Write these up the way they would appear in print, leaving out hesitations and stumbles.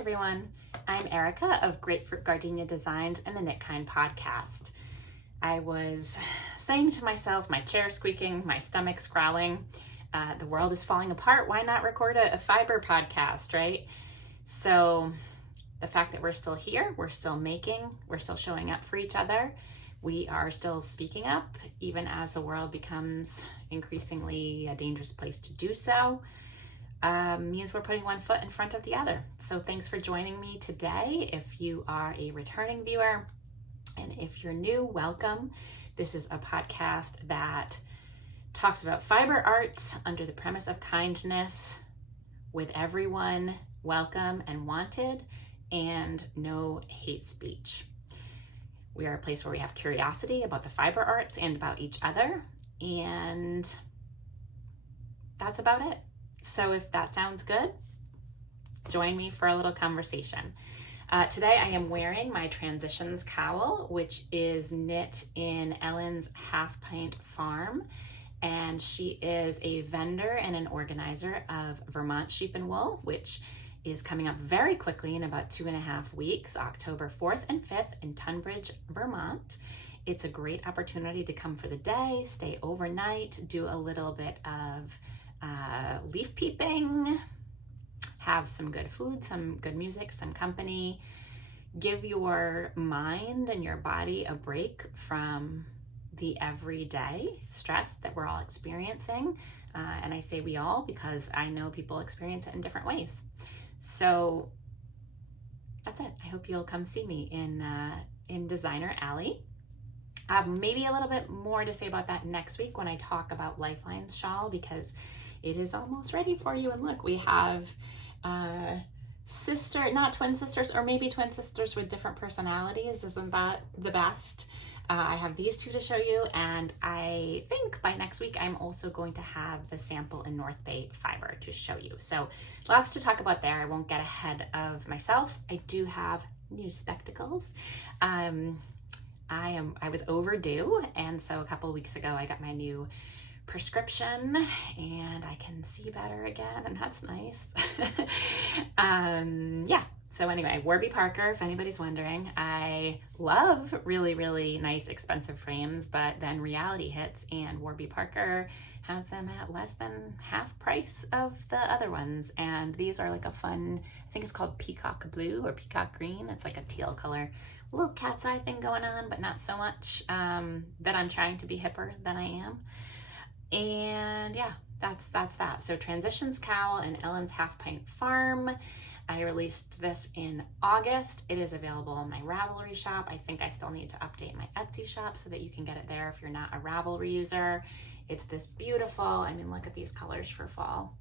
everyone. I'm Erika of Grapefruit Gardenia Designs and the Knit Kind podcast. I was saying to myself, my chair squeaking, my stomach growling, the world is falling apart. Why not record a fiber podcast, right? So the fact that we're still here, we're still making, we're still showing up for each other. We are still speaking up, even as the world becomes increasingly a dangerous place to do so. Means we're putting one foot in front of the other. So thanks for joining me today. If you are a returning viewer, and if you're new, welcome. This is a podcast that talks about fiber arts under the premise of kindness, with everyone welcome and wanted, and no hate speech. We are a place where we have curiosity about the fiber arts and about each other, and that's about it. So if that sounds good, join me for a little conversation. Today I am wearing my Transitions cowl, which is knit in Ellen's Half Pint Farm. And she is a vendor and an organizer of Vermont Sheep and Wool, which is coming up very quickly in about 2.5 weeks, October 4th and 5th in Tunbridge, Vermont. It's a great opportunity to come for the day, stay overnight, do a little bit of leaf peeping, have some good food, some good music, some company, give your mind and your body a break from the everyday stress that we're all experiencing. And I say we all because I know people experience it in different ways. So that's it. I hope you'll come see me in Designer Alley. Maybe a little bit more to say about that next week when I talk about Lifeline's shawl, because it is almost ready for you. And look, we have not twin sisters, or maybe twin sisters with different personalities. Isn't that the best? I have these two to show you, and I think by next week I'm also going to have the sample in North Bay fiber to show you. So lots to talk about there. I won't get ahead of myself. I do have new spectacles. I was overdue, and so a couple of weeks ago I got my new prescription and I can see better again, and that's nice. Yeah. So anyway, Warby Parker, if anybody's wondering, I love really, really nice, expensive frames, but then reality hits and Warby Parker has them at less than half price of the other ones. And these are like a fun, I think it's called peacock blue or peacock green. It's like a teal color, a little cat's eye thing going on, but not so much that I'm trying to be hipper than I am. And yeah, that's that. So Transitions cowl and Ellen's Half Pint Farm. I released this in August. It is available in my Ravelry shop. I think I still need to update my Etsy shop so that you can get it there if you're not a Ravelry user. It's this beautiful, I mean, look at these colors for fall.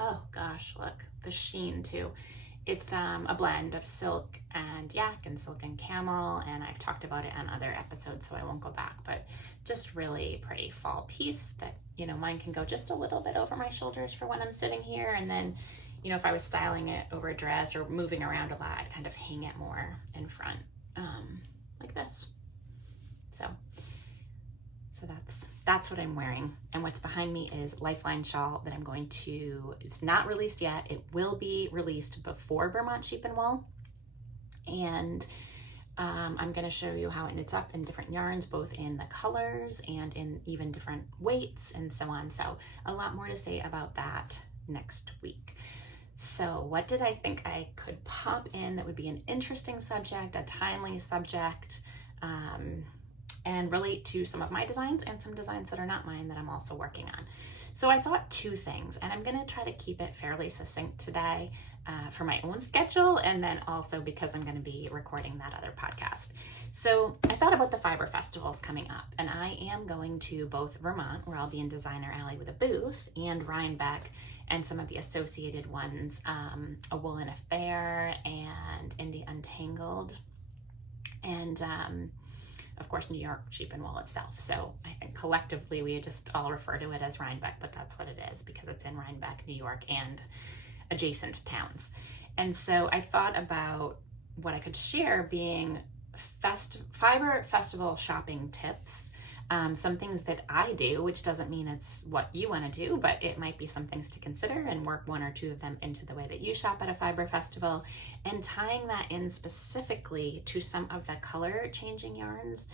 Oh gosh, look, the sheen too. It's a blend of silk and yak and silk and camel, and I've talked about it on other episodes, so I won't go back, but just really pretty fall piece that, you know, mine can go just a little bit over my shoulders for when I'm sitting here, and then, you know, if I was styling it over a dress or moving around a lot, I'd kind of hang it more in front, like this. So that's what I'm wearing. And what's behind me is Lifeline shawl that I'm going to, it's not released yet. It will be released before Vermont Sheep and Wool. And I'm going to show you how it knits up in different yarns, both in the colors and in even different weights and so on. So a lot more to say about that next week. So what did I think I could pop in that would be an interesting subject, a timely subject, and relate to some of my designs and some designs that are not mine that I'm also working on. So I thought two things, and I'm going to try to keep it fairly succinct today for my own schedule, and then also because I'm going to be recording that other podcast. So I thought about the fiber festivals coming up, and I am going to both Vermont, where I'll be in Designer Alley with a booth, and Rhinebeck, and some of the associated ones, A Woolen Affair and Indie Untangled, and of course, New York Sheep and Wool itself. So I think collectively we just all refer to it as Rhinebeck, but that's what it is because it's in Rhinebeck, New York, and adjacent towns. And so I thought about what I could share being fiber festival shopping tips Some things that I do, which doesn't mean it's what you want to do, but it might be some things to consider and work one or two of them into the way that you shop at a fiber festival, and tying that in specifically to some of the color changing yarns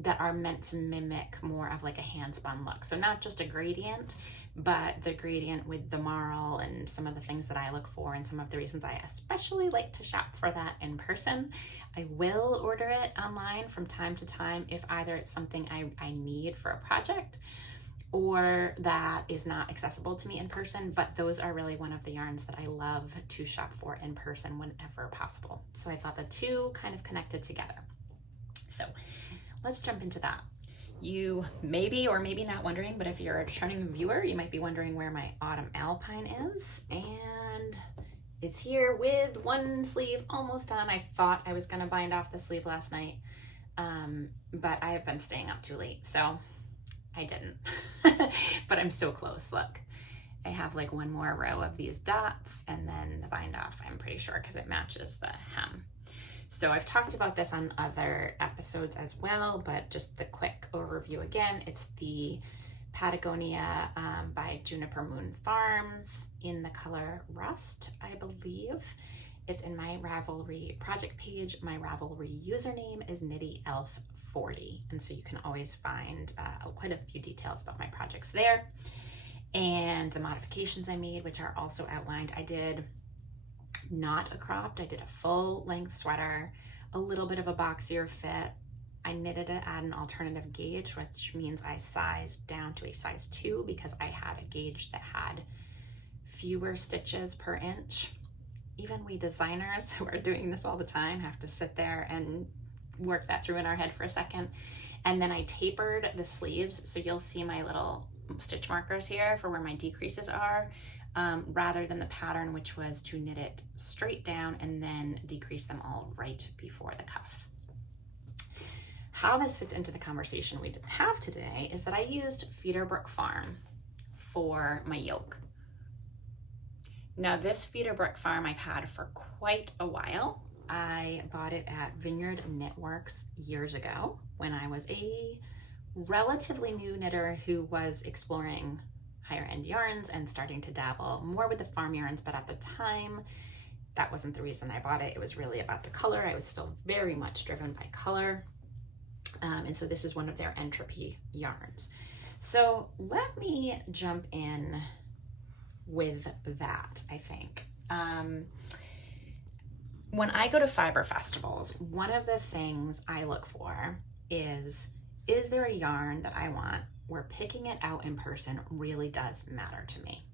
that are meant to mimic more of like a hand spun look. So not just a gradient, but the gradient with the marl and some of the things that I look for, and some of the reasons I especially like to shop for that in person. I will order it online from time to time if either it's something I need for a project or that is not accessible to me in person, but those are really one of the yarns that I love to shop for in person whenever possible. So I thought the two kind of connected together. So let's jump into that. You may be or maybe not wondering, but if you're a returning viewer, you might be wondering where my autumn alpine is, and it's here with one sleeve almost done. I thought I was gonna bind off the sleeve last night, but I have been staying up too late, so I didn't. But I'm so close. Look, I have like one more row of these dots and then the bind off, I'm pretty sure, because it matches the hem. So I've talked about this on other episodes as well, but just the quick overview again. It's the Patagonia by Juniper Moon Farms in the color Rust, I believe. It's in my Ravelry project page. My Ravelry username is NittyElf40, and so you can always find quite a few details about my projects there. And the modifications I made, which are also outlined. I did not a cropped, I did a full length sweater, a little bit of a boxier fit. I knitted it at an alternative gauge, which means I sized down to a size 2 because I had a gauge that had fewer stitches per inch. Even we designers who are doing this all the time have to sit there and work that through in our head for a second. And then I tapered the sleeves, so you'll see my little stitch markers here for where my decreases are, rather than the pattern, which was to knit it straight down and then decrease them all right before the cuff. How this fits into the conversation we have today is that I used Feederbrook Farm for my yoke. Now this Feederbrook Farm I've had for quite a while. I bought it at Vineyard Knitworks years ago when I was a relatively new knitter who was exploring higher end yarns and starting to dabble more with the farm yarns, but at the time that wasn't the reason I bought it. It was really about the color. I was still very much driven by color. And so this is one of their entropy yarns. So let me jump in with that, I think. When I go to fiber festivals, one of the things I look for is there a yarn that I want where picking it out in person really does matter to me?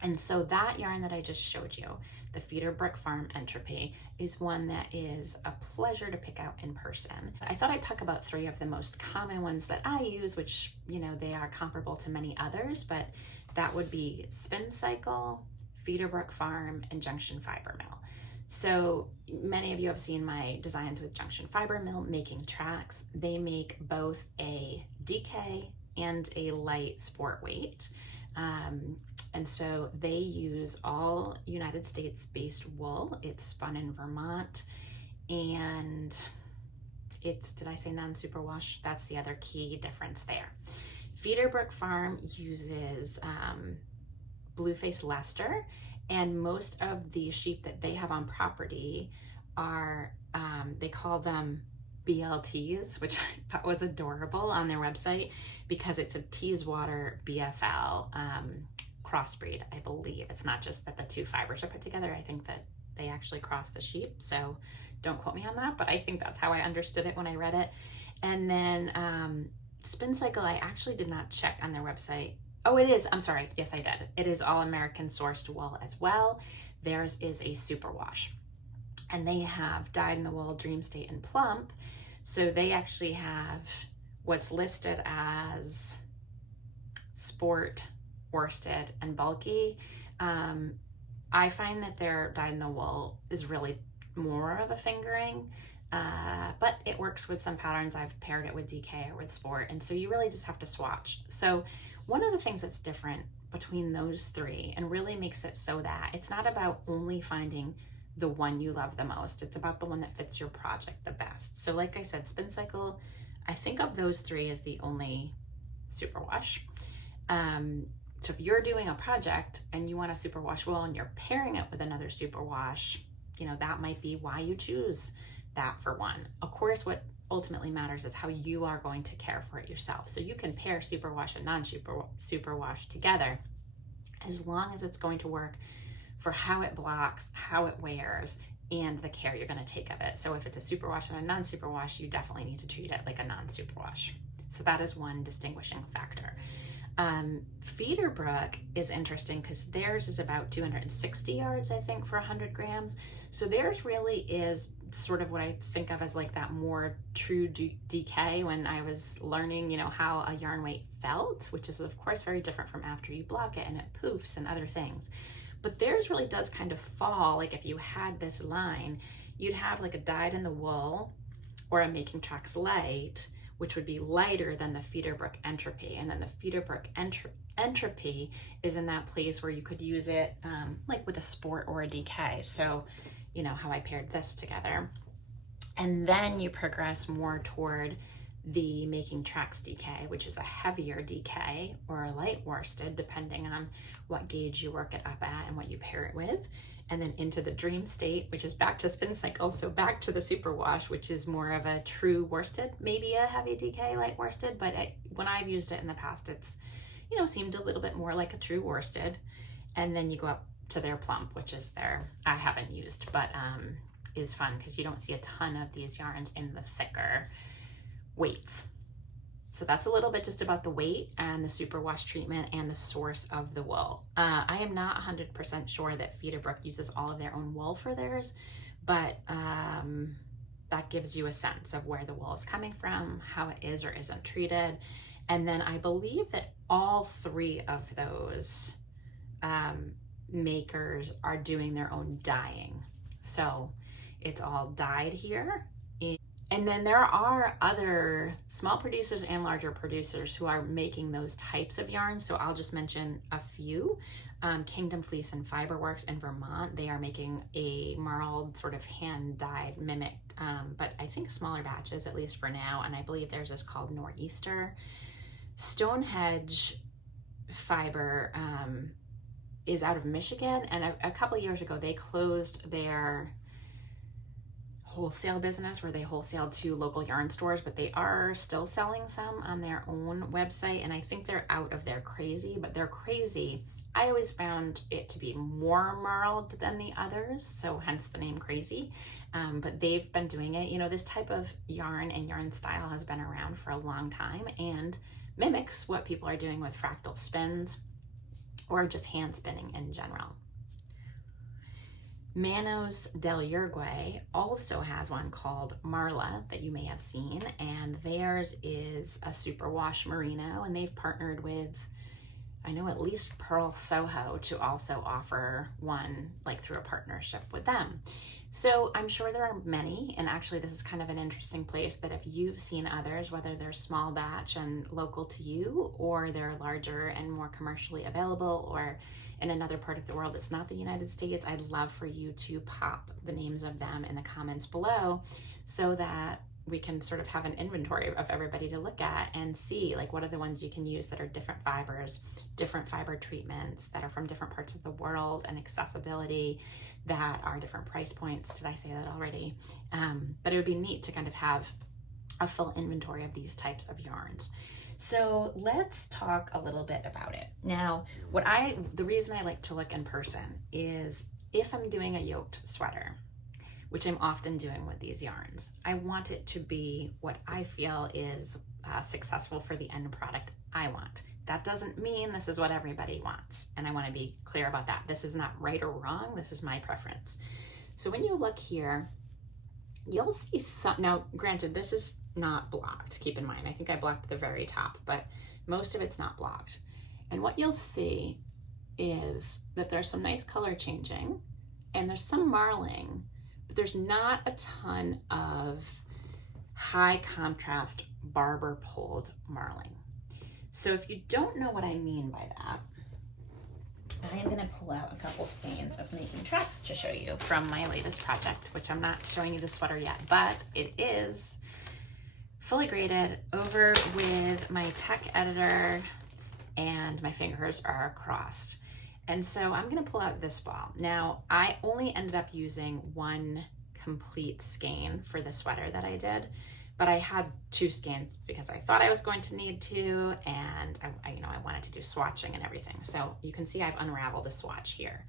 And so that yarn that I just showed you, the Feederbrook Farm Entropy, is one that is a pleasure to pick out in person. I thought I'd talk about 3 of the most common ones that I use, which, you know, they are comparable to many others, but that would be Spin Cycle, Feederbrook Farm, and Junction Fiber Mill. So many of you have seen my designs with Junction Fiber Mill making tracks. They make both a DK and a light sport weight. And so they use all United States based wool. It's spun in Vermont, and it's, did I say non-superwash? That's the other key difference there. Feederbrook Farm uses Blueface Leicester, and most of the sheep that they have on property are, they call them BLTs, which I thought was adorable on their website because it's a Teeswater BFL crossbreed, I believe. It's not just that the 2 fibers are put together. I think that they actually cross the sheep. So don't quote me on that, but I think that's how I understood it when I read it. And then Spin Cycle, I actually did not check on their website. Oh, it is. I'm sorry. Yes, I did. It is all American sourced wool as well. Theirs is a superwash. And they have Dyed in the Wool, Dream State, and Plump. So they actually have what's listed as sport, worsted, and bulky. I find that their Dyed in the Wool is really more of a fingering, but it works with some patterns. I've paired it with DK or with sport, and so you really just have to swatch. So one of the things that's different between those 3 and really makes it so that it's not about only finding the one you love the most, it's about the one that fits your project the best. So like I said, Spin Cycle I think of those three as the only superwash. So if you're doing a project and you want a superwash wool and you're pairing it with another superwash, you know, that might be why you choose that for one. Of course, what ultimately matters is how you are going to care for it yourself. So you can pair superwash and non-superwash together as long as it's going to work for how it blocks, how it wears, and the care you're going to take of it. So if it's a superwash and a non-superwash, you definitely need to treat it like a non-superwash. So that is one distinguishing factor. Feederbrook is interesting because theirs is about 260 yards, I think, for 100 grams. So theirs really is sort of what I think of as like that more true decay when I was learning, you know, how a yarn weight felt, which is of course very different from after you block it and it poofs and other things. But theirs really does kind of fall, like if you had this line, you'd have like a dyed in the wool or a Making Tracks Light, which would be lighter than the Feederbrook Entropy. And then the Feederbrook Entropy is in that place where you could use it like with a sport or a decay. So, you know, how I paired this together. And then you progress more toward the Making Tracks Decay, which is a heavier decay or a light worsted, depending on what gauge you work it up at and what you pair it with. And then into the Dream State, which is back to Spin Cycle, so back to the superwash, which is more of a true worsted, maybe a heavy decay, light worsted, but when I've used it in the past, it's, you know, seemed a little bit more like a true worsted. And then you go up to their Plump, which is I haven't used, but is fun because you don't see a ton of these yarns in the thicker weights. So that's a little bit just about the weight and the superwash treatment and the source of the wool. I am not 100% sure that Feederbrook uses all of their own wool for theirs, but that gives you a sense of where the wool is coming from, how it is or isn't treated. And then I believe that all three of those makers are doing their own dyeing. So it's all dyed here. And then there are other small producers and larger producers who are making those types of yarns. So I'll just mention a few. Kingdom Fleece and Fiberworks in Vermont, they are making a marled sort of hand-dyed mimic, but I think smaller batches, at least for now. And I believe theirs is called Nor'easter. Stonehenge Fiber is out of Michigan. And a couple of years ago, they closed their wholesale business where they wholesale to local yarn stores, but they are still selling some on their own website. And I think they're out of their crazy, but their crazy, I always found it to be more marled than the others, so hence the name Crazy. But they've been doing it. You know, this type of yarn and yarn style has been around for a long time and mimics what people are doing with fractal spins or just hand spinning in general. Manos del Uruguay also has one called Marla that you may have seen, and theirs is a superwash merino, and they've partnered with, I know, at least Pearl Soho to also offer one like through a partnership with them. So I'm sure there are many, and actually this is kind of an interesting place that if you've seen others, whether they're small batch and local to you, or they're larger and more commercially available, or in another part of the world that's not the United States, I'd love for you to pop the names of them in the comments below so that we can sort of have an inventory of everybody to look at and see like what are the ones you can use that are different fibers, different fiber treatments that are from different parts of the world, and accessibility that are different price points. Did I say that already? But it would be neat to kind of have a full inventory of these types of yarns. So let's talk a little bit about it. Now, the reason I like to look in person is if I'm doing a yoked sweater, which I'm often doing with these yarns, I want it to be what I feel is successful for the end product I want. That doesn't mean this is what everybody wants. And I want to be clear about that. This is not right or wrong. This is my preference. So when you look here, you'll see some, now granted, this is not blocked. Keep in mind, I think I blocked the very top, but most of it's not blocked. And what you'll see is that there's some nice color changing and there's some marling, but there's not a ton of high contrast barber pulled marling. So if you don't know what I mean by that, I am going to pull out a couple skeins of Making Tracks to show you from my latest project, which I'm not showing you the sweater yet, but it is fully graded, over with my tech editor, and my fingers are crossed. And so I'm gonna pull out this ball. Now, I only ended up using one complete skein for the sweater that I did, but I had 2 skeins because I thought I was going to need to, and I wanted to do swatching and everything. So you can see I've unraveled a swatch here.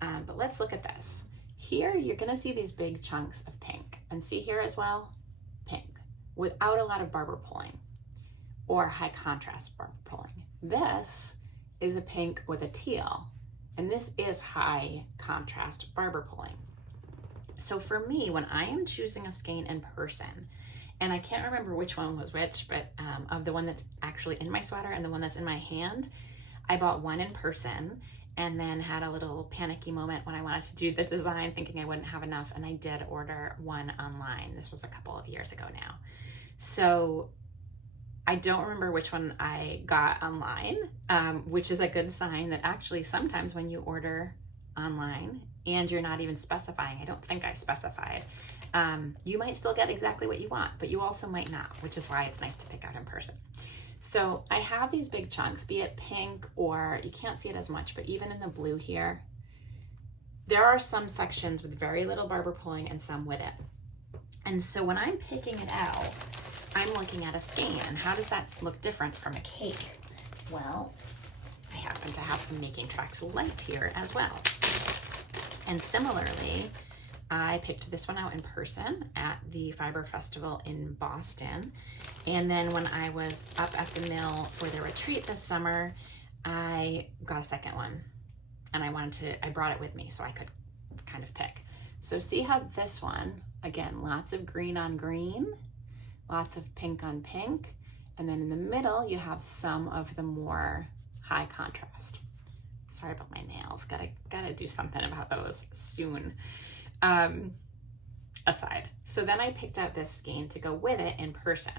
But let's look at this. Here, you're gonna see these big chunks of pink, and see here as well, pink, without a lot of barber pulling or high contrast barber pulling. This is a pink with a teal, and this is high contrast barber pulling. So for me, when I am choosing a skein in person, and I can't remember which one was which, but of the one that's actually in my sweater and the one that's in my hand, I bought one in person and then had a little panicky moment when I wanted to do the design, thinking I wouldn't have enough, and I did order one online. This was a couple of years ago now. So I don't remember which one I got online, which is a good sign that actually sometimes when you order online and you're not even specifying, I don't think I specified, you might still get exactly what you want, but you also might not, which is why it's nice to pick out in person. So I have these big chunks, be it pink or, you can't see it as much, but even in the blue here, there are some sections with very little barber pulling and some with it. And so when I'm picking it out, I'm looking at a skein, and how does that look different from a cake? Well, I happen to have some Making Tracks Light here as well. And similarly, I picked this one out in person at the Fiber Festival in Boston. And then when I was up at the mill for the retreat this summer, I got a second one, and I brought it with me so I could kind of pick. So see how this one, again, lots of green on green, lots of pink on pink, and then in the middle you have some of the more high contrast. Sorry about my nails, gotta do something about those soon. Aside. So then I picked out this skein to go with it in person.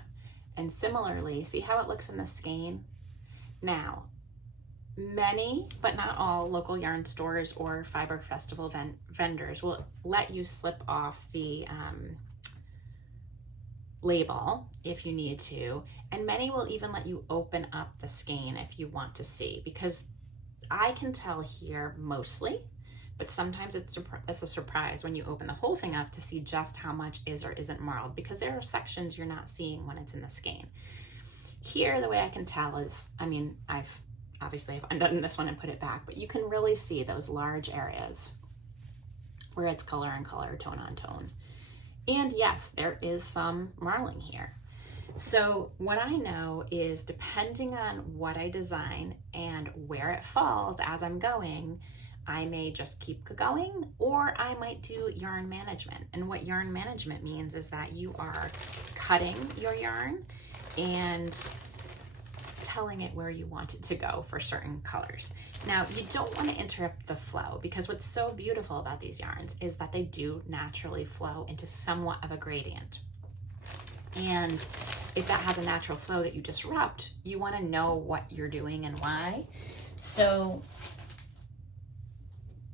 And similarly, see how it looks in the skein? Now, many, but not all, local yarn stores or Fiber Festival vendors will let you slip off the label if you need to, and many will even let you open up the skein if you want to see, because I can tell here mostly, but sometimes it's a surprise when you open the whole thing up to see just how much is or isn't marled, because there are sections you're not seeing when it's in the skein. Here, the way I can tell is, I've undone this one and put it back, but you can really see those large areas where it's color on color, tone on tone. And yes, there is some marling here. So what I know is, depending on what I design and where it falls as I'm going, I may just keep going, or I might do yarn management. And what yarn management means is that you are cutting your yarn and telling it where you want it to go for certain colors. Now, you don't want to interrupt the flow, because what's so beautiful about these yarns is that they do naturally flow into somewhat of a gradient. And if that has a natural flow that you disrupt, you want to know what you're doing and why. So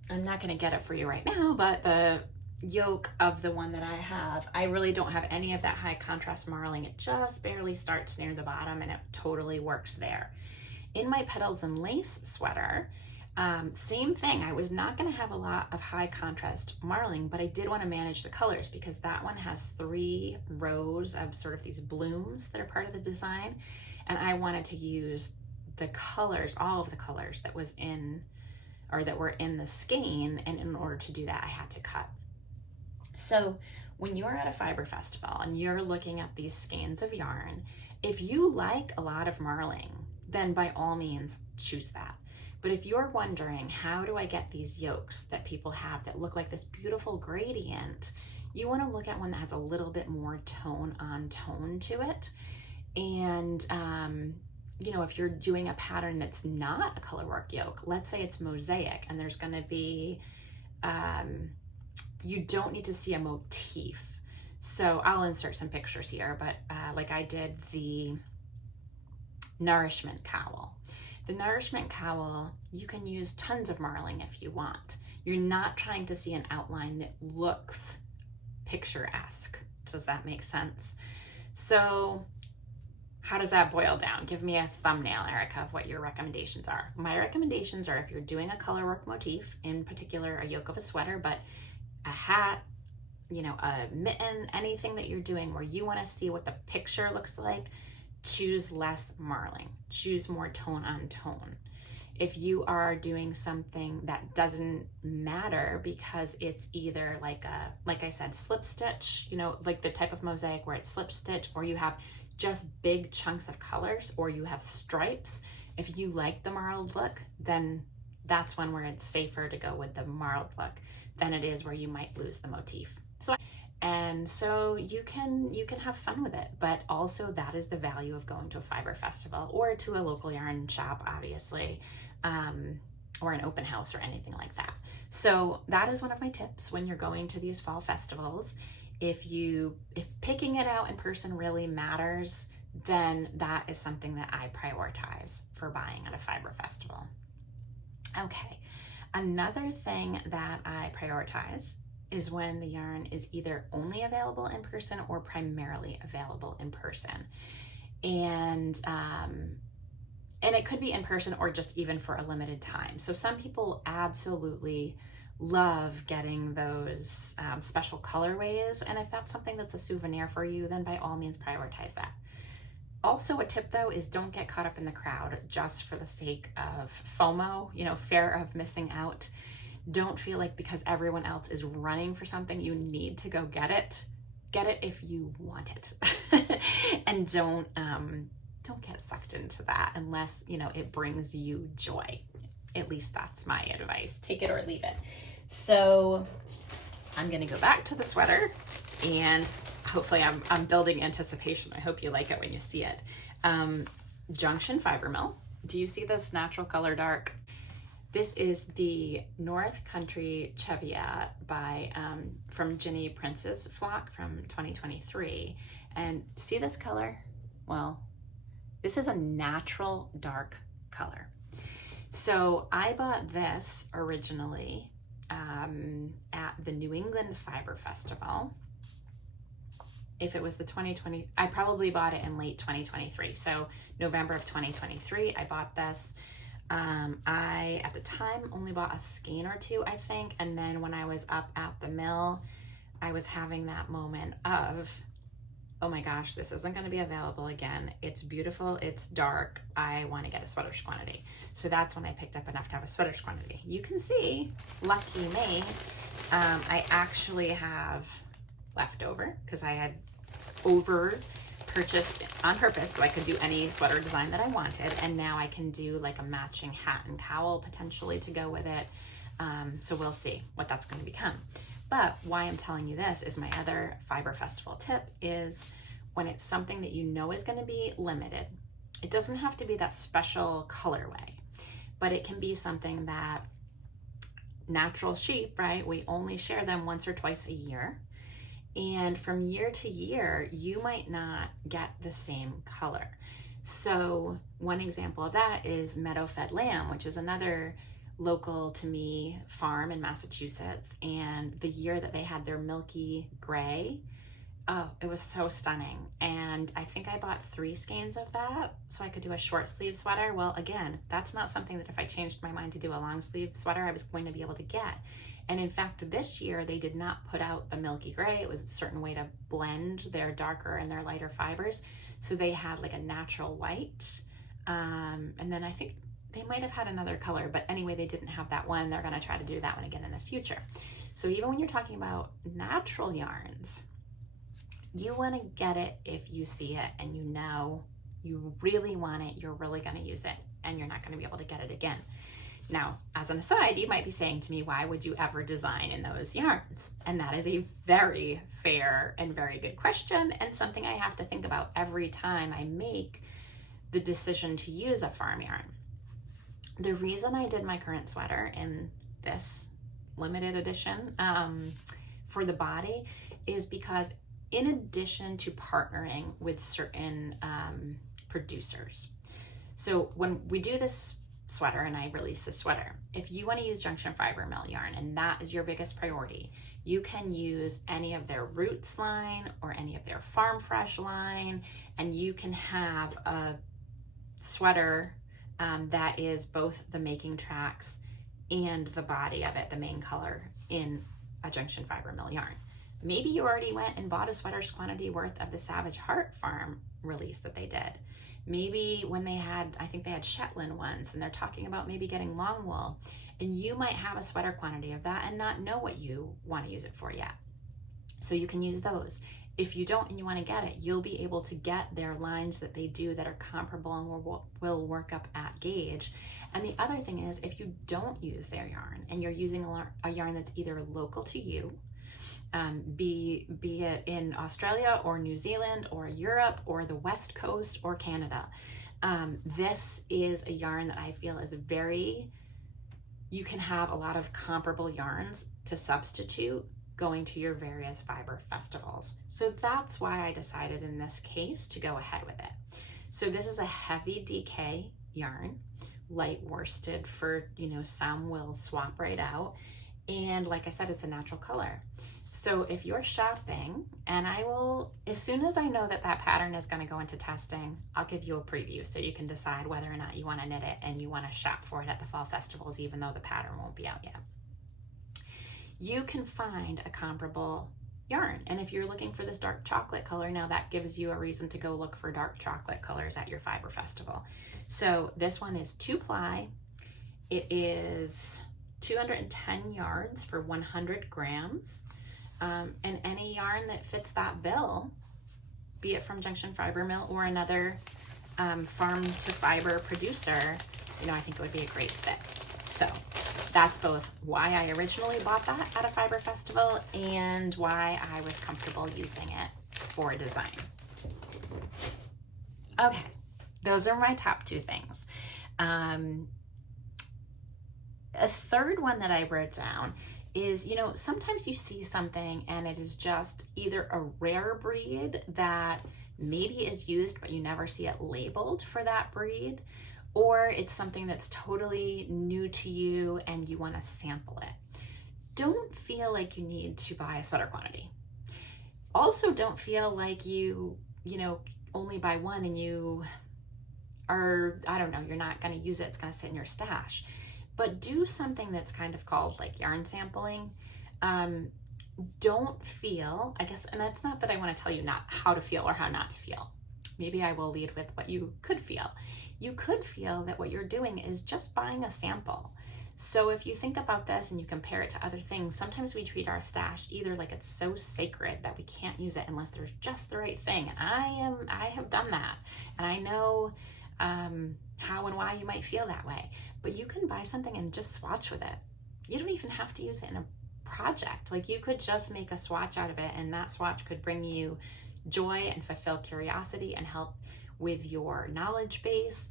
I'm not going to get it for you right now, but the yoke of the one that I have, I really don't have any of that high contrast marling. It just barely starts near the bottom, and it totally works there. In my Petals and Lace sweater, same thing. I was not going to have a lot of high contrast marling, but I did want to manage the colors, because that one has 3 rows of sort of these blooms that are part of the design, and I wanted to use the colors, all of the colors that was in, or that were in the skein, and in order to do that, I had to cut. So when you're at a fiber festival and you're looking at these skeins of yarn, if you like a lot of marling, then by all means choose that. But if you're wondering, how do I get these yokes that people have that look like this beautiful gradient, you want to look at one that has a little bit more tone on tone to it. And if you're doing a pattern that's not a colorwork yoke, let's say it's mosaic, and there's going to be you don't need to see a motif. So I'll insert some pictures here, but like I did the nourishment cowl. The nourishment cowl, you can use tons of marling if you want. You're not trying to see an outline that looks picturesque. Does that make sense? So how does that boil down? Give me a thumbnail, Erika, of what your recommendations are. My recommendations are if you're doing a color work motif, in particular a yoke of a sweater, but a hat, you know, a mitten, anything that you're doing where you want to see what the picture looks like, choose less marling, choose more tone on tone. If you are doing something that doesn't matter because it's either like I said, slip stitch, you know, like the type of mosaic where it's slip stitch, or you have just big chunks of colors, or you have stripes, if you like the marled look, then that's one where it's safer to go with the marled look than it is where you might lose the motif. So you can have fun with it, but also that is the value of going to a fiber festival or to a local yarn shop, obviously, or an open house or anything like that. So that is one of my tips when you're going to these fall festivals. If picking it out in person really matters, then that is something that I prioritize for buying at a fiber festival. Okay, another thing that I prioritize is when the yarn is either only available in person or primarily available in person. And it could be in person or just even for a limited time. So some people absolutely love getting those special colorways. And if that's something that's a souvenir for you, then by all means prioritize that. Also, a tip though is don't get caught up in the crowd just for the sake of FOMO, you know, fear of missing out. Don't feel like because everyone else is running for something, you need to go get it. Get it if you want it. And don't get sucked into that unless, you know, it brings you joy. At least that's my advice. Take it or leave it. So I'm going to go back to the sweater, and hopefully I'm building anticipation. I hope you like it when you see it. Junction Fiber Mill. Do you see this natural color dark? This is the North Country Cheviot by from Ginny Prince's flock from 2023. And see this color? Well, this is a natural dark color. So I bought this originally at the New England Fiber Festival. If it was the 2020, I probably bought it in late 2023. So November of 2023, I bought this. I, at the time, only bought a skein or two, I think. And then when I was up at the mill, I was having that moment of, oh my gosh, this isn't going to be available again. It's beautiful. It's dark. I want to get a sweater's quantity. So that's when I picked up enough to have a sweater's quantity. You can see, lucky me, I actually have leftover because I had over purchased on purpose so I could do any sweater design that I wanted, and now I can do like a matching hat and cowl potentially to go with it. So we'll see what that's going to become. But why I'm telling you this is my other Fiber Festival tip is when it's something that you know is going to be limited. It doesn't have to be that special colorway, but it can be something that natural sheep, right? We only share them once or twice a year. And from year to year, you might not get the same color. So one example of that is Meadow Fed Lamb, which is another local to me farm in Massachusetts. And the year that they had their milky gray, oh, it was so stunning. And I think I bought 3 skeins of that so I could do a short sleeve sweater. Well, again, that's not something that if I changed my mind to do a long sleeve sweater, I was going to be able to get. And in fact, this year they did not put out the milky gray. It was a certain way to blend their darker and their lighter fibers. So they had like a natural white. And then I think they might have had another color, but anyway, they didn't have that one. They're going to try to do that one again in the future. So even when you're talking about natural yarns, you want to get it if you see it and you know you really want it, you're really going to use it, and you're not going to be able to get it again. Now, as an aside, you might be saying to me, why would you ever design in those yarns? And that is a very fair and very good question, and something I have to think about every time I make the decision to use a farm yarn. The reason I did my current sweater in this limited edition for the body is because in addition to partnering with certain producers, so when we do this sweater and I release this sweater, if you want to use Junction Fiber Mill yarn and that is your biggest priority, You can use any of their Roots line or any of their Farm Fresh line, and you can have a sweater that is both the making tracks and the body of it, the main color, in a Junction Fiber Mill yarn. Maybe you already went and bought a sweater's quantity worth of the Savage Heart Farm release that they did. Maybe when they had, I think they had Shetland ones, and they're talking about maybe getting long wool, and you might have a sweater quantity of that and not know what you want to use it for yet. So you can use those. If you don't and you want to get it, you'll be able to get their lines that they do that are comparable and will work up at gauge. And the other thing is, if you don't use their yarn and you're using a yarn that's either local to you, be it in Australia or New Zealand or Europe or the West Coast or Canada, this is a yarn that I feel is you can have a lot of comparable yarns to substitute going to your various fiber festivals. So that's why I decided in this case to go ahead with it. So this is a heavy DK yarn, light worsted for, some will swap right out. And like I said, it's a natural color. So if you're shopping, and I will, as soon as I know that pattern is going to go into testing, I'll give you a preview so you can decide whether or not you want to knit it and you want to shop for it at the fall festivals, even though the pattern won't be out yet. You can find a comparable yarn. And if you're looking for this dark chocolate color, now that gives you a reason to go look for dark chocolate colors at your fiber festival. So this one is 2-ply. It is 210 yards for 100 grams. And any yarn that fits that bill, be it from Junction Fiber Mill or another farm to fiber producer, I think it would be a great fit. So that's both why I originally bought that at a fiber festival and why I was comfortable using it for design. Okay, those are my top two things. A third one that I wrote down is, sometimes you see something and it is just either a rare breed that maybe is used, but you never see it labeled for that breed, or it's something that's totally new to you and you want to sample it. Don't feel like you need to buy a sweater quantity. Also, don't feel like you only buy one and you are, you're not going to use it. It's going to sit in your stash. But do something that's kind of called like yarn sampling. Don't feel, I guess, and that's not that I want to tell you not how to feel or how not to feel. Maybe I will lead with what you could feel. You could feel that what you're doing is just buying a sample. So if you think about this and you compare it to other things, sometimes we treat our stash either like it's so sacred that we can't use it unless there's just the right thing. And I have done that. And I know how and why you might feel that way. But you can buy something and just swatch with it. You don't even have to use it in a project. Like, you could just make a swatch out of it, and that swatch could bring you joy and fulfill curiosity and help with your knowledge base.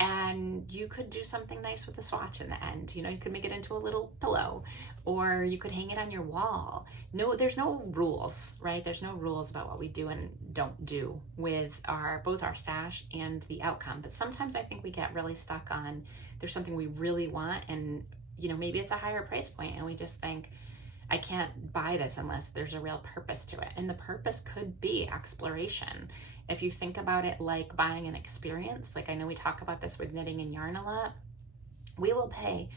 And you could do something nice with the swatch in the end. You could make it into a little pillow, or you could hang it on your wall. No, there's no rules, right? There's no rules about what we do and don't do with both our stash and the outcome. But sometimes I think we get really stuck on, there's something we really want, and maybe it's a higher price point, and we just think, I can't buy this unless there's a real purpose to it. And the purpose could be exploration. If you think about it like buying an experience, like I know we talk about this with knitting and yarn a lot, we will pay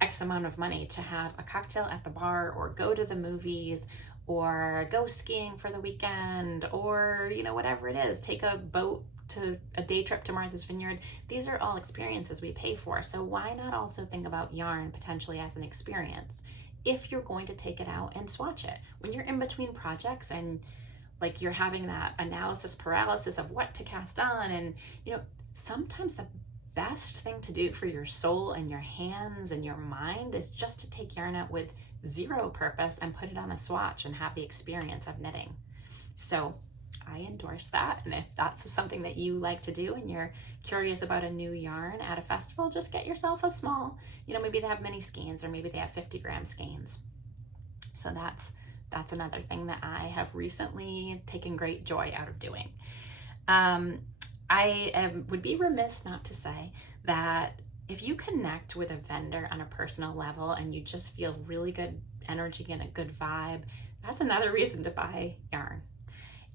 X amount of money to have a cocktail at the bar, or go to the movies, or go skiing for the weekend, or, whatever it is, take a boat to a day trip to Martha's Vineyard. These are all experiences we pay for. So why not also think about yarn potentially as an experience if you're going to take it out and swatch it? When you're in between projects and like you're having that analysis paralysis of what to cast on, and sometimes the best thing to do for your soul and your hands and your mind is just to take yarn out with zero purpose and put it on a swatch and have the experience of knitting. So I endorse that. And if that's something that you like to do and you're curious about a new yarn at a festival, just get yourself a small, maybe they have mini skeins, or maybe they have 50-gram skeins. So that's another thing that I have recently taken great joy out of doing. I would be remiss not to say that if you connect with a vendor on a personal level and you just feel really good energy and a good vibe, that's another reason to buy yarn.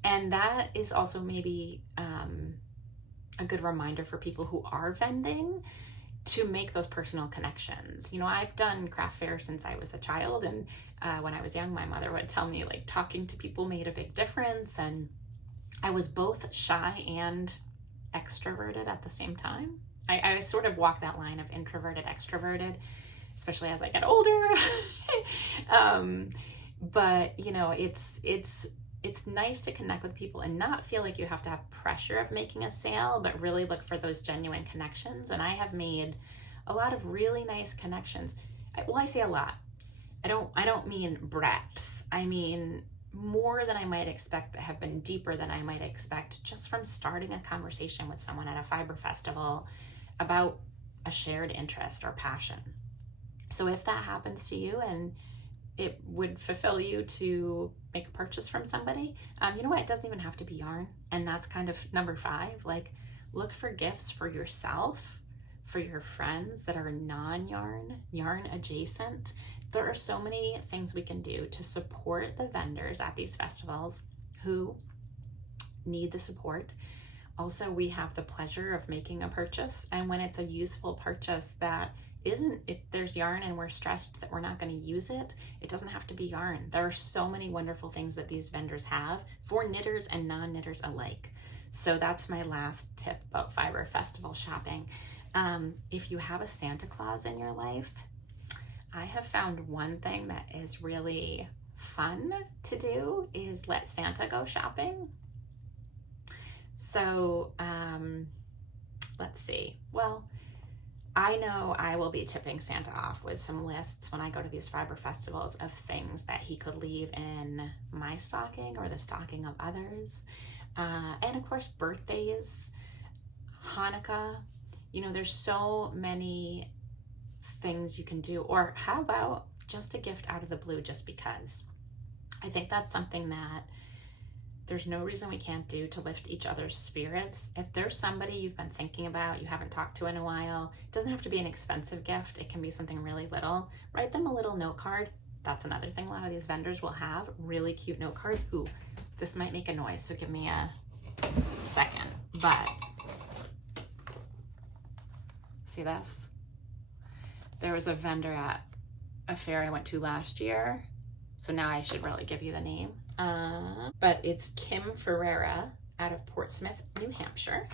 And that is also maybe a good reminder for people who are vending to make those personal connections. You know, I've done craft fair since I was a child, and when I was young, my mother would tell me like talking to people made a big difference, and I was both shy and extroverted at the same time. I sort of walk that line of introverted, extroverted, especially as I get older. But you know, it's nice to connect with people and not feel like you have to have pressure of making a sale, but really look for those genuine connections. And I have made a lot of really nice connections. Well, I say a lot. I don't mean breadth. I mean more than I might expect, that have been deeper than I might expect, just from starting a conversation with someone at a fiber festival about a shared interest or passion. So if that happens to you and it would fulfill you to make a purchase from somebody, you know what, it doesn't even have to be yarn. And that's kind of number 5, like look for gifts for yourself, for your friends that are non-yarn, yarn adjacent. There are so many things we can do to support the vendors at these festivals who need the support. Also, we have the pleasure of making a purchase, and when it's a useful purchase that isn't, if there's yarn and we're stressed that we're not going to use it, it doesn't have to be yarn. There are so many wonderful things that these vendors have for knitters and non-knitters alike. So that's my last tip about fiber festival shopping. If you have a Santa Claus in your life, I have found one thing that is really fun to do is let Santa go shopping. So let's see. Well, I know I will be tipping Santa off with some lists when I go to these fiber festivals of things that he could leave in my stocking or the stocking of others. And of course, birthdays, Hanukkah, you know, there's so many things you can do. Or how about just a gift out of the blue just because? I think that's something that there's no reason we can't do to lift each other's spirits. If there's somebody you've been thinking about, you haven't talked to in a while, it doesn't have to be an expensive gift. It can be something really little. Write them a little note card. That's another thing a lot of these vendors will have, really cute note cards. Ooh, this might make a noise, so give me a second. But see this? There was a vendor at a fair I went to last year, so now I should really give you the name. But it's Kim Ferreira out of Portsmouth, New Hampshire.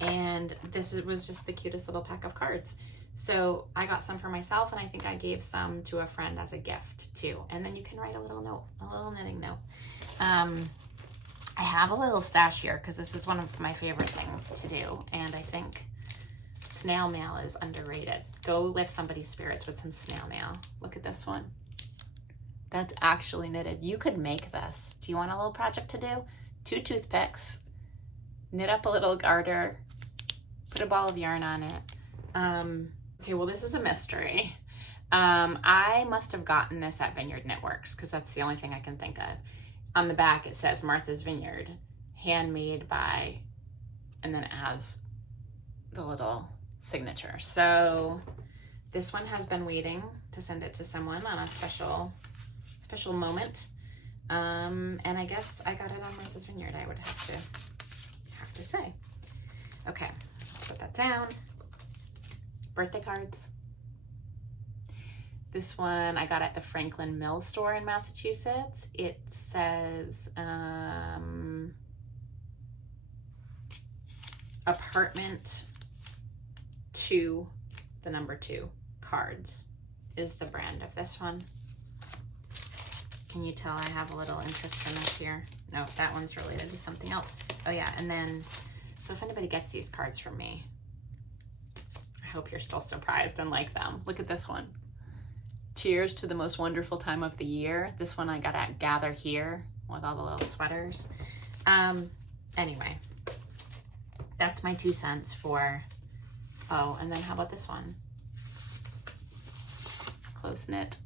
And this was just the cutest little pack of cards. So I got some for myself, and I think I gave some to a friend as a gift too. And then you can write a little note, a little knitting note. I have a little stash here because this is one of my favorite things to do. And I think snail mail is underrated. Go lift somebody's spirits with some snail mail. Look at this one. That's actually knitted. You could make this. Do you want a little project to do? 2 toothpicks, knit up a little garter, put a ball of yarn on it. Okay, well, this is a mystery. I must have gotten this at Vineyard Knitworks because that's the only thing I can think of. On the back, it says Martha's Vineyard, handmade by, and then it has the little signature. So this one has been waiting to send it to someone on a special moment. And I guess I got it on Martha's Vineyard, I would have to say. Okay, set that down. Birthday cards. This one I got at the Franklin Mill store in Massachusetts. It says apartment 2, the number 2 cards is the brand of this one. Can you tell I have a little interest in this here? No, that one's related to something else. Oh yeah, and then, so if anybody gets these cards from me, I hope you're still surprised and like them. Look at this one. Cheers to the most wonderful time of the year. This one I got at Gather Here with all the little sweaters. Anyway, that's my 2 cents for, oh, and then how about this one? Close knit.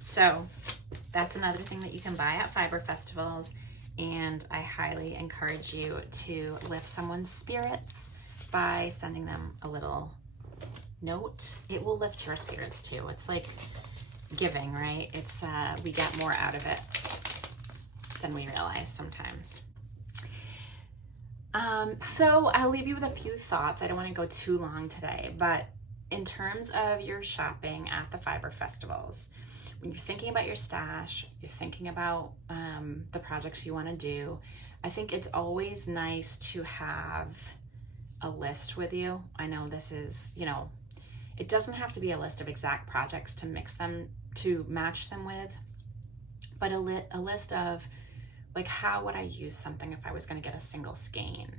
So that's another thing that you can buy at fiber festivals, and I highly encourage you to lift someone's spirits by sending them a little note. It will lift your spirits too. It's like giving, right? It's we get more out of it than we realize sometimes. So I'll leave you with a few thoughts. I don't want to go too long today, but in terms of your shopping at the fiber festivals, when you're thinking about your stash, you're thinking about the projects you want to do, I think it's always nice to have a list with you. I know this is, it doesn't have to be a list of exact projects to match them with, but a list of like, how would I use something if I was going to get a single skein?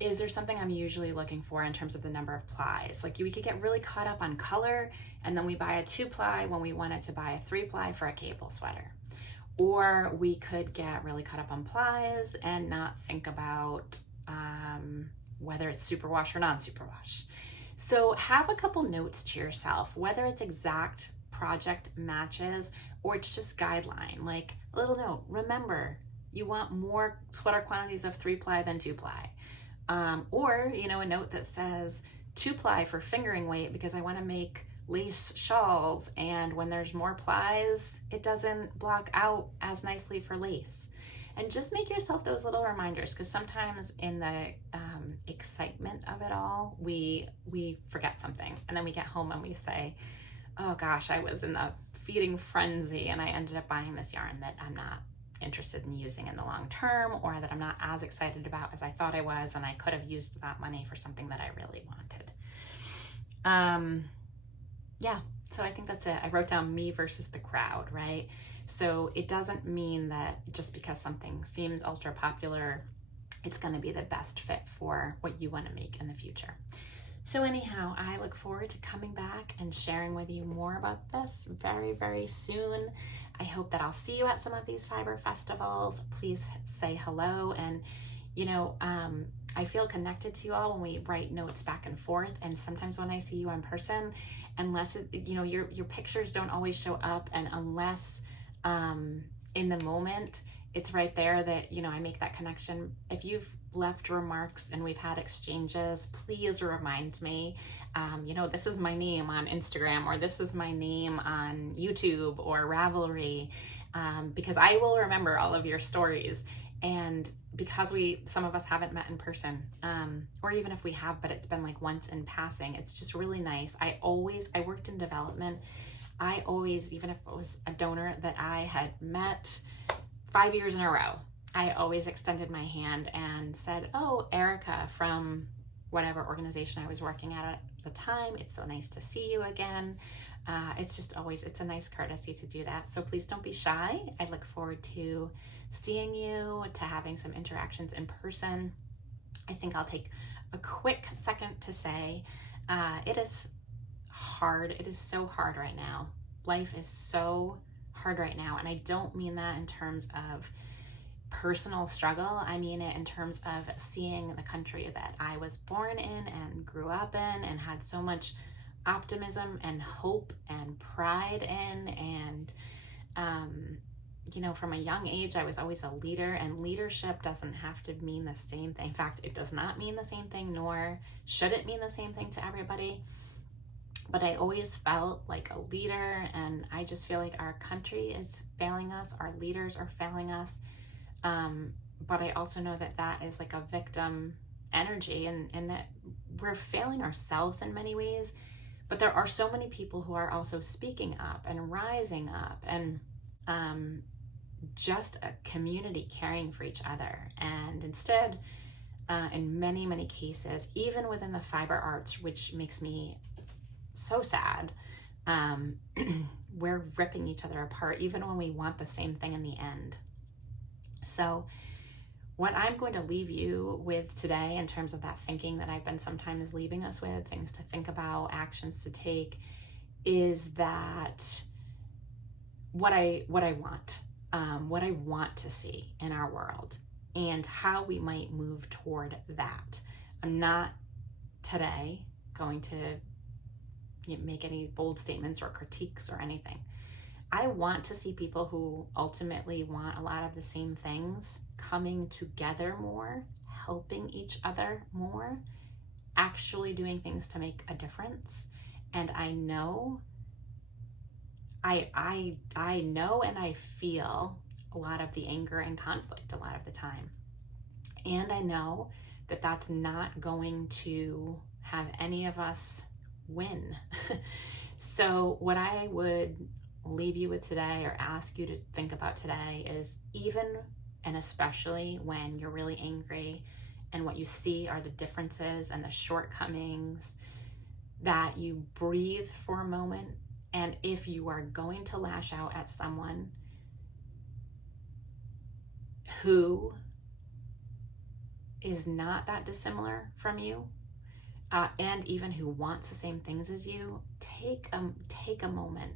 Is there something I'm usually looking for in terms of the number of plies? Like, we could get really caught up on color, and then we buy a 2-ply when we wanted to buy a 3-ply for a cable sweater. Or we could get really caught up on plies and not think about whether it's superwash or non-superwash. So have a couple notes to yourself, whether it's exact project matches or it's just guideline, like a little note. Remember, you want more sweater quantities of 3-ply than 2-ply. Or, a note that says 2-ply for fingering weight because I want to make lace shawls, and when there's more plies, it doesn't block out as nicely for lace. And just make yourself those little reminders, because sometimes in the excitement of it all, we forget something, and then we get home and we say, oh gosh, I was in the feeding frenzy and I ended up buying this yarn that I'm not interested in using in the long term, or that I'm not as excited about as I thought I was, and I could have used that money for something that I really wanted. Yeah, so I think that's it. I wrote down me versus the crowd, right? So it doesn't mean that just because something seems ultra popular, it's going to be the best fit for what you want to make in the future. So anyhow, I look forward to coming back and sharing with you more about this very, very soon. I hope that I'll see you at some of these fiber festivals. Please say hello. And, I feel connected to you all when we write notes back and forth. And sometimes when I see you in person, unless, your pictures don't always show up, and unless in the moment, it's right there that, I make that connection. If you've left remarks and we've had exchanges, please remind me, this is my name on Instagram, or this is my name on YouTube or Ravelry, because I will remember all of your stories. And because some of us haven't met in person, or even if we have, but it's been like once in passing, it's just really nice. I worked in development. I always, even if it was a donor that I had met 5 years in a row, I always extended my hand and said, oh, Erika from whatever organization I was working at the time, it's so nice to see you again. It's a nice courtesy to do that. So please don't be shy. I look forward to seeing you, to having some interactions in person. I think I'll take a quick second to say, it is hard. It is so hard right now. Life is so hard right now. And I don't mean that in terms of personal struggle. I mean it in terms of seeing the country that I was born in and grew up in and had so much optimism and hope and pride in. And, from a young age, I was always a leader, and leadership doesn't have to mean the same thing. In fact, it does not mean the same thing, nor should it mean the same thing to everybody. But I always felt like a leader, and I just feel like our country is failing us. Our leaders are failing us. But I also know that that is like a victim energy, and that we're failing ourselves in many ways. But there are so many people who are also speaking up and rising up, and just a community caring for each other. And instead, in many, many cases, even within the fiber arts, which makes me so sad, we're ripping each other apart, even when we want the same thing in the end. So what I'm going to leave you with today, in terms of that thinking that I've been sometimes leaving us with, things to think about, actions to take, is that what I want to see in our world, and how we might move toward that. I'm not today going to make any bold statements or critiques or anything. I want to see people who ultimately want a lot of the same things coming together more, helping each other more, actually doing things to make a difference. And I know and I feel a lot of the anger and conflict a lot of the time. And I know that that's not going to have any of us win. So what I would leave you with today, or ask you to think about today, is even and especially when you're really angry and what you see are the differences and the shortcomings, that you breathe for a moment. And if you are going to lash out at someone who is not that dissimilar from you, and even who wants the same things as you, take a moment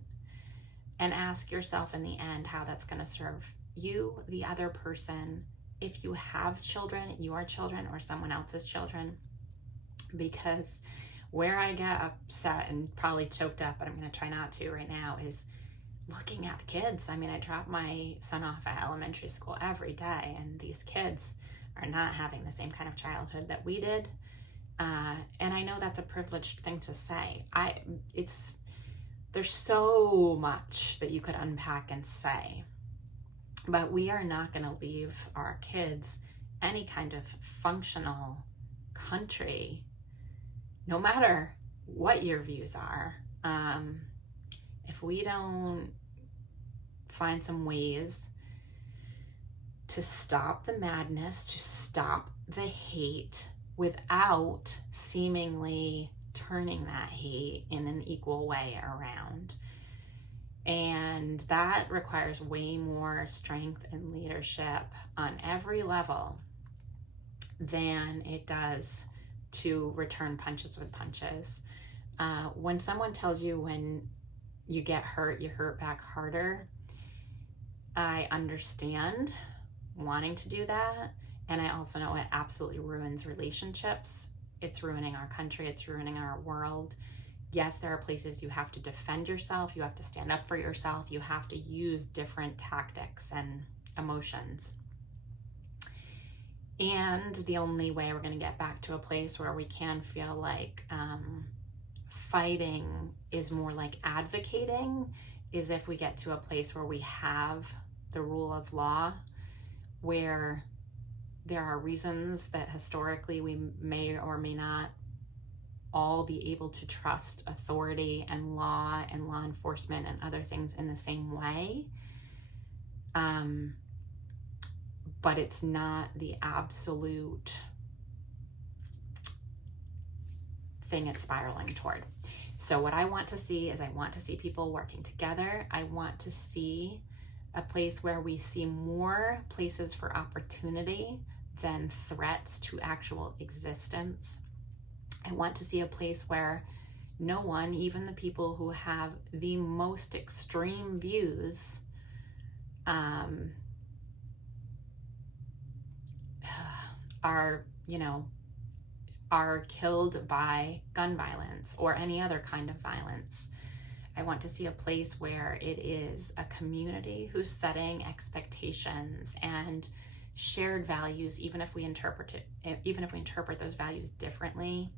and ask yourself in the end how that's going to serve you, the other person, if you have children, your children, or someone else's children. Because where I get upset and probably choked up, but I'm going to try not to right now, is looking at the kids. I mean, I drop my son off at elementary school every day, and these kids are not having the same kind of childhood that we did. And I know that's a privileged thing to say. There's so much that you could unpack and say, but we are not going to leave our kids any kind of functional country, no matter what your views are. If we don't find some ways to stop the madness, to stop the hate, without seemingly turning that hate in an equal way around. And that requires way more strength and leadership on every level than it does to return punches with punches. When someone tells you when you get hurt, you hurt back harder, I understand wanting to do that. And I also know it absolutely ruins relationships. It's ruining our country. It's ruining our world. Yes, there are places you have to defend yourself. You have to stand up for yourself. You have to use different tactics and emotions. And the only way we're going to get back to a place where we can feel like fighting is more like advocating is if we get to a place where we have the rule of law, where there are reasons that historically we may or may not all be able to trust authority and law enforcement and other things in the same way. But it's not the absolute thing it's spiraling toward. So what I want to see is I want to see people working together. I want to see a place where we see more places for opportunity than threats to actual existence. I want to see a place where no one, even the people who have the most extreme views, are killed by gun violence or any other kind of violence. I want to see a place where it is a community who's setting expectations and shared values, even if we interpret those values differently,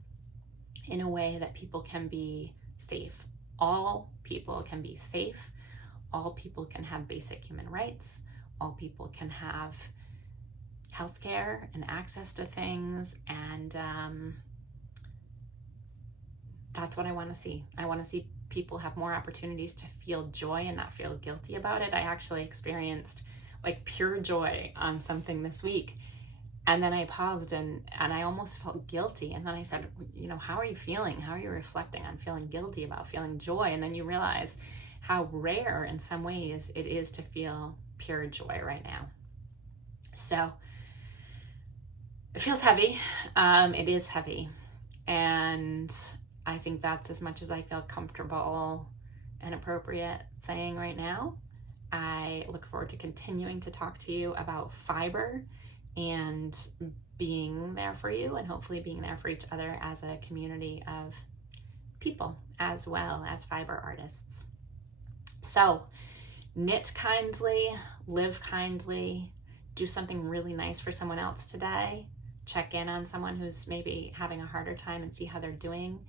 in a way that people can be safe. All people can be safe. All people can have basic human rights. All people can have healthcare and access to things. And that's what I want to see. I want to see people have more opportunities to feel joy and not feel guilty about it. I actually experienced like pure joy on something this week. And then I paused and I almost felt guilty. And then I said, how are you feeling? How are you reflecting on feeling guilty about feeling joy? And then you realize how rare in some ways it is to feel pure joy right now. So it feels heavy. It is heavy. And I think that's as much as I feel comfortable and appropriate saying right now. I look forward to continuing to talk to you about fiber and being there for you, and hopefully being there for each other as a community of people as well as fiber artists. So knit kindly, live kindly, do something really nice for someone else today. check in on someone who's maybe having a harder time and see how they're doing.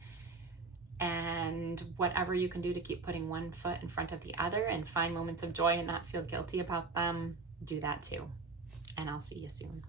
And whatever you can do to keep putting one foot in front of the other and find moments of joy and not feel guilty about them, do that too. And I'll see you soon.